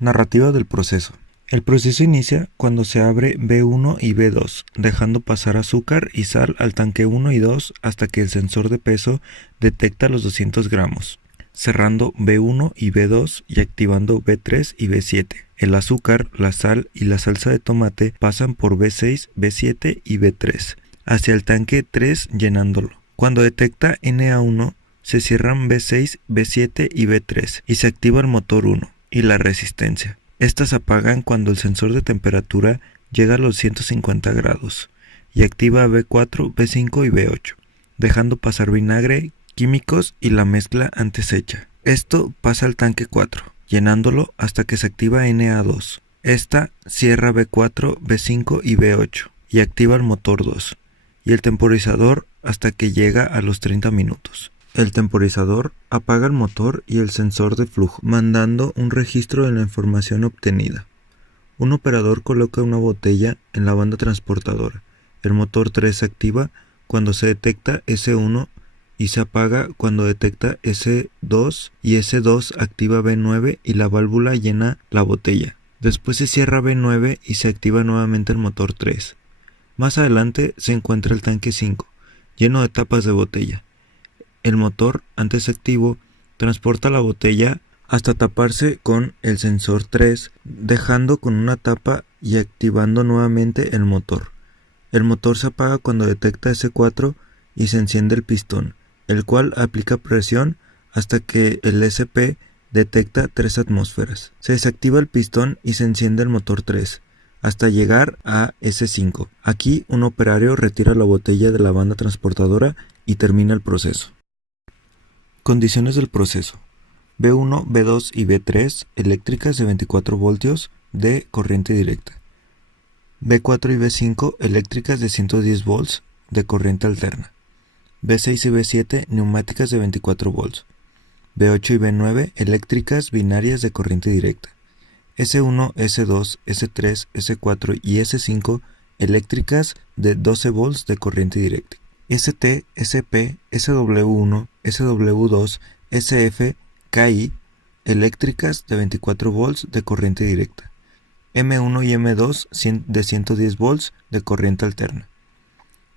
Narrativa del proceso. El proceso inicia cuando se abre B1 y B2, dejando pasar azúcar y sal al tanque 1 y 2 hasta que el sensor de peso detecta los 200 gramos, cerrando B1 y B2 y activando B3 y B7. El azúcar, la sal y la salsa de tomate pasan por B6, B7 y B3, hacia el tanque 3 llenándolo. Cuando detecta Na1, se cierran B6, B7 y B3 y se activa el motor 1 y la resistencia. Estas apagan cuando el sensor de temperatura llega a los 150 grados y activa B4, B5 y B8, dejando pasar vinagre, químicos y la mezcla antes hecha. Esto pasa al tanque 4, llenándolo hasta que se activa Na2. Esta cierra B4, B5 y B8 y activa el motor 2 y el temporizador hasta que llega a los 30 minutos. El temporizador apaga el motor y el sensor de flujo, mandando un registro de la información obtenida. Un operador coloca una botella en la banda transportadora. El motor 3 se activa cuando se detecta S1 y se apaga cuando detecta S2 y S2 activa B9 y la válvula llena la botella. Después se cierra B9 y se activa nuevamente el motor 3. Más adelante se encuentra el tanque 5, lleno de tapas de botella. El motor, antes activo, transporta la botella hasta taparse con el sensor 3, dejando con una tapa y activando nuevamente el motor. El motor se apaga cuando detecta S4 y se enciende el pistón, el cual aplica presión hasta que el SP detecta 3 atmósferas. Se desactiva el pistón y se enciende el motor 3, hasta llegar a S5. Aquí un operario retira la botella de la banda transportadora y termina el proceso. Condiciones del proceso. B1, B2 y B3 eléctricas de 24 voltios de corriente directa. B4 y B5 eléctricas de 110 volts de corriente alterna. B6 y B7 neumáticas de 24 volts. B8 y B9 eléctricas binarias de corriente directa. S1, S2, S3, S4 y S5 eléctricas de 12 volts de corriente directa. ST, SP, SW1, SW2, SF, KI, eléctricas de 24 volts de corriente directa. M1 y M2 de 110 volts de corriente alterna.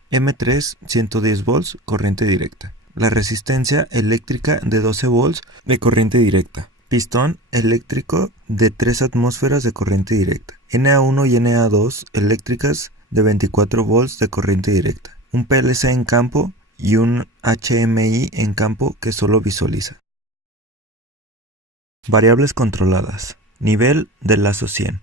M3 110 volts corriente directa. La resistencia eléctrica de 12 volts de corriente directa. Pistón eléctrico de 3 atmósferas de corriente directa. Na1 y Na2 eléctricas de 24 volts de corriente directa. Un PLC en campo y un HMI en campo que solo visualiza. Variables controladas. Nivel del lazo 100.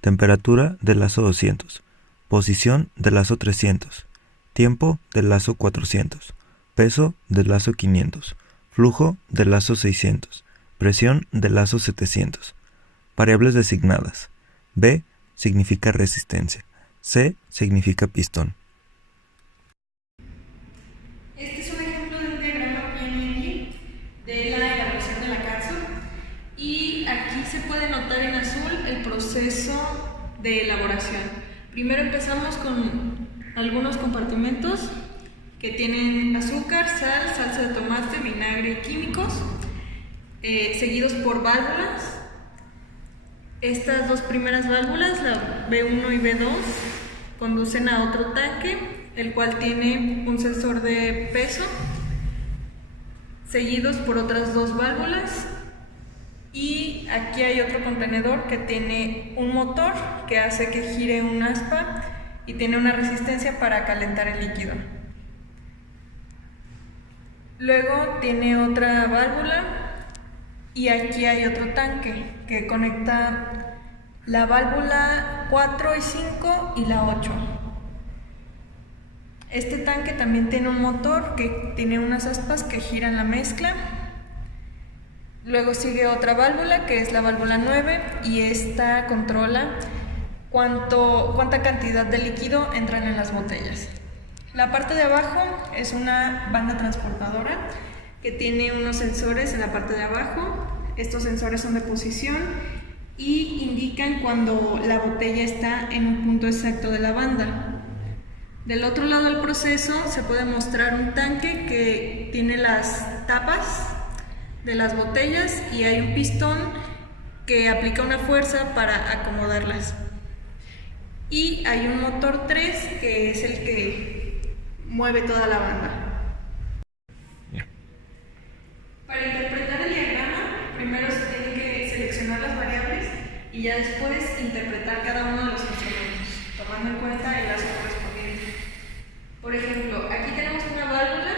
Temperatura del lazo 200. Posición del lazo 300. Tiempo del lazo 400. Peso del lazo 500. Flujo del lazo 600. Presión del lazo 700. Variables designadas. B significa resistencia. C significa pistón. Este es un ejemplo de un diagrama PNL de la elaboración de la cápsula y aquí se puede notar en azul el proceso de elaboración. Primero empezamos con algunos compartimentos que tienen azúcar, sal, salsa de tomate, vinagre y químicos, seguidos por válvulas. Estas dos primeras válvulas, la B1 y B2, conducen a otro tanque, el cual tiene un sensor de peso, seguidos por otras dos válvulas, y aquí hay otro contenedor que tiene un motor que hace que gire un aspa y tiene una resistencia para calentar el líquido. Luego tiene otra válvula y aquí hay otro tanque que conecta la válvula 4 y 5 y la 8. Este tanque también tiene un motor que tiene unas aspas que giran la mezcla. Luego sigue otra válvula que es la válvula 9 y esta controla cuánta cantidad de líquido entran en las botellas. La parte de abajo es una banda transportadora que tiene unos sensores en la parte de abajo. Estos sensores son de posición y indican cuando la botella está en un punto exacto de la banda. Del otro lado del proceso se puede mostrar un tanque que tiene las tapas de las botellas y hay un pistón que aplica una fuerza para acomodarlas. Y hay un motor 3 que es el que mueve toda la banda. Para interpretar el diagrama, primero se tiene que seleccionar las variables y ya después interpretar cada uno de los instrumentos, tomando en cuenta el lazo correspondiente. Por ejemplo, aquí tenemos una válvula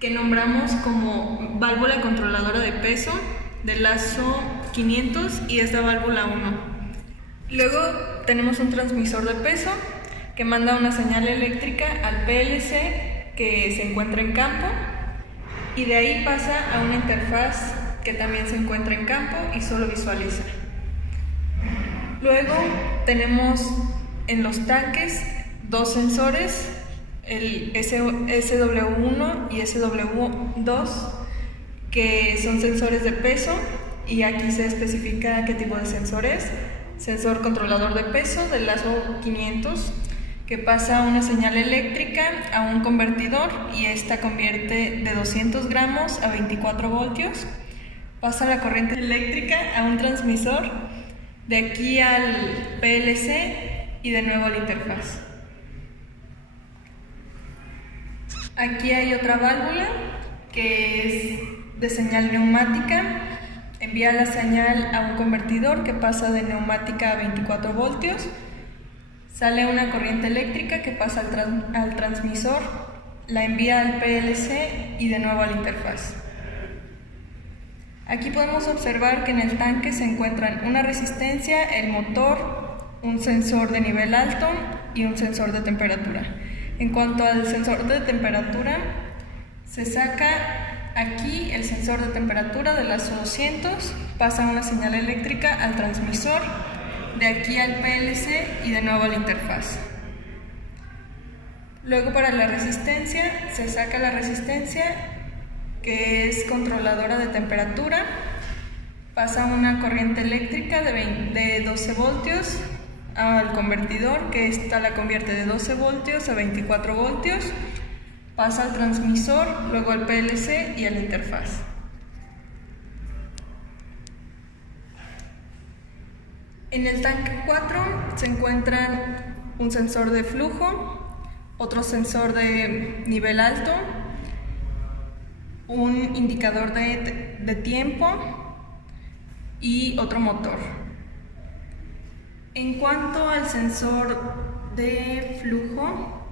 que nombramos como válvula controladora de peso del lazo 500 y es la válvula 1. Luego tenemos un transmisor de peso que manda una señal eléctrica al PLC que se encuentra en campo y de ahí pasa a una interfaz que también se encuentra en campo y solo visualiza. Luego tenemos en los tanques dos sensores, el SW1 y SW2, que son sensores de peso, y aquí se especifica qué tipo de sensor es. Sensor controlador de peso del lazo 500 que pasa una señal eléctrica a un convertidor y esta convierte de 200 gramos a 24 voltios. Pasa la corriente eléctrica a un transmisor, de aquí al PLC y de nuevo a la interfaz. Aquí hay otra válvula que es de señal neumática. Envía la señal a un convertidor que pasa de neumática a 24 voltios. Sale una corriente eléctrica que pasa al transmisor, la envía al PLC y de nuevo a la interfaz. Aquí podemos observar que en el tanque se encuentran una resistencia, el motor, un sensor de nivel alto y un sensor de temperatura. En cuanto al sensor de temperatura, se saca aquí el sensor de temperatura del lazo 200, pasa una señal eléctrica al transmisor, de aquí al PLC y de nuevo a la interfaz. Luego para la resistencia, se saca la resistencia que es controladora de temperatura, pasa una corriente eléctrica de 12 voltios al convertidor, que esta la convierte de 12 voltios a 24 voltios, pasa al transmisor, luego al PLC y a la interfaz. En el tanque 4 se encuentran un sensor de flujo, otro sensor de nivel alto, un indicador de tiempo y otro motor. En cuanto al sensor de flujo,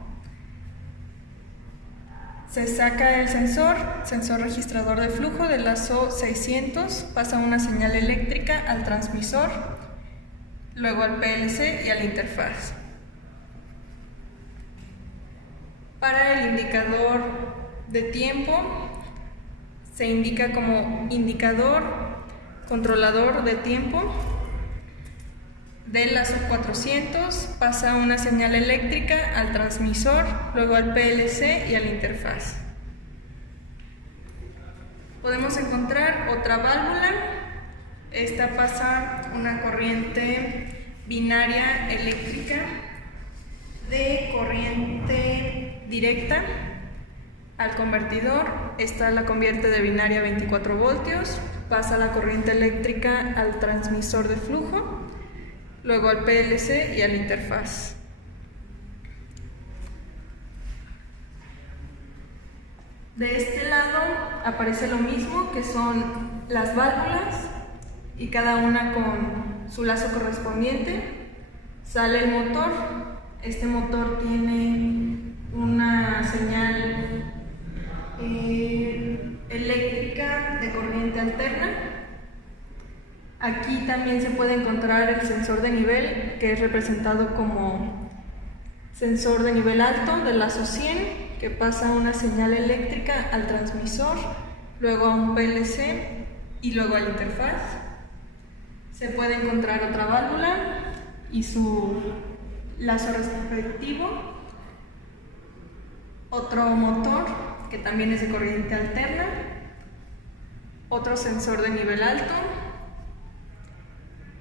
se saca el sensor registrador de flujo del lazo 600, pasa una señal eléctrica al transmisor, luego al PLC y a la interfaz. Para el indicador de tiempo, se indica como indicador controlador de tiempo del lazo 400, pasa una señal eléctrica al transmisor, luego al PLC y a la interfaz. Podemos encontrar otra válvula. Esta pasa una corriente binaria eléctrica de corriente directa al convertidor. Esta la convierte de binaria a 24 voltios, pasa la corriente eléctrica al transmisor de flujo, luego al PLC y a la interfaz. De este lado aparece lo mismo, que son las válvulas y cada una con su lazo correspondiente. Sale el motor. Este motor tiene una señal eléctrica de corriente alterna. Aquí también se puede encontrar el sensor de nivel, que es representado como sensor de nivel alto del lazo 100, que pasa una señal eléctrica al transmisor, luego a un PLC y luego a la interfaz. Se puede encontrar otra válvula y su lazo respectivo, otro motor que también es de corriente alterna, otro sensor de nivel alto,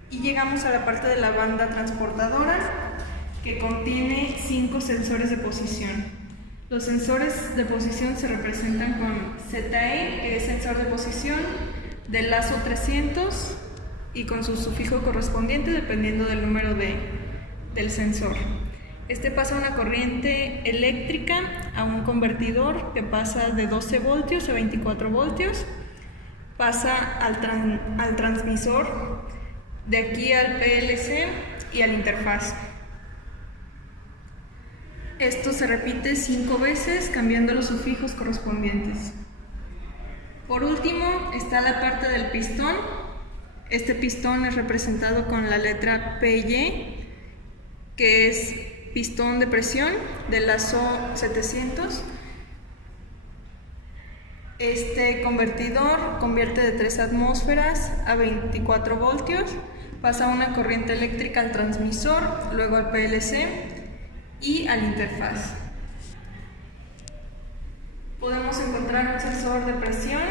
y llegamos a la parte de la banda transportadora, que contiene 5 sensores de posición. Los sensores de posición se representan con ZE, que es sensor de posición del lazo 300, y con su sufijo correspondiente dependiendo del número del sensor. Este pasa una corriente eléctrica a un convertidor que pasa de 12 voltios a 24 voltios, pasa al transmisor, de aquí al PLC y al interfaz. Esto se repite 5 veces cambiando los sufijos correspondientes. Por último está la parte del pistón. Este pistón es representado con la letra PY, que es pistón de presión del lazo 700. Este convertidor convierte de 3 atmósferas a 24 voltios, pasa una corriente eléctrica al transmisor, luego al PLC y al interfaz. Podemos encontrar un sensor de presión,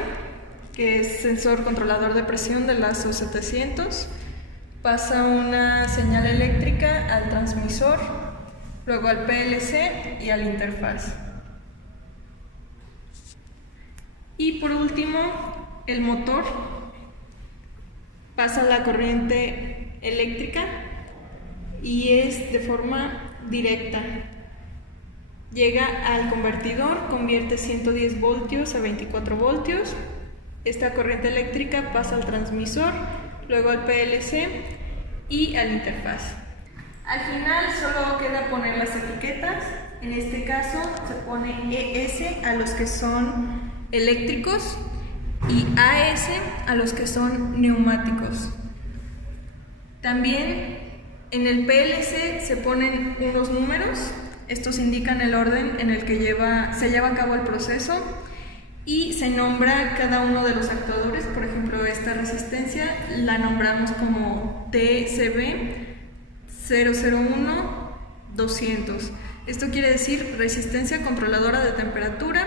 que es sensor controlador de presión del lazo 700. Pasa una señal eléctrica al transmisor, luego al PLC y al interfaz. Y por último, el motor pasa la corriente eléctrica y es de forma directa. Llega al convertidor, convierte 110 voltios a 24 voltios. Esta corriente eléctrica pasa al transmisor, luego al PLC y al interfaz. Al final solo queda poner las etiquetas. En este caso se pone ES a los que son eléctricos y AS a los que son neumáticos. También en el PLC se ponen unos números. Estos indican el orden en el que se lleva a cabo el proceso y se nombra cada uno de los actuadores. Por ejemplo, esta resistencia la nombramos como TCB 001 200. Esto quiere decir resistencia controladora de temperatura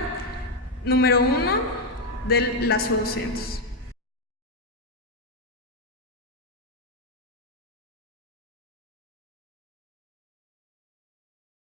número 1 del lazo 200.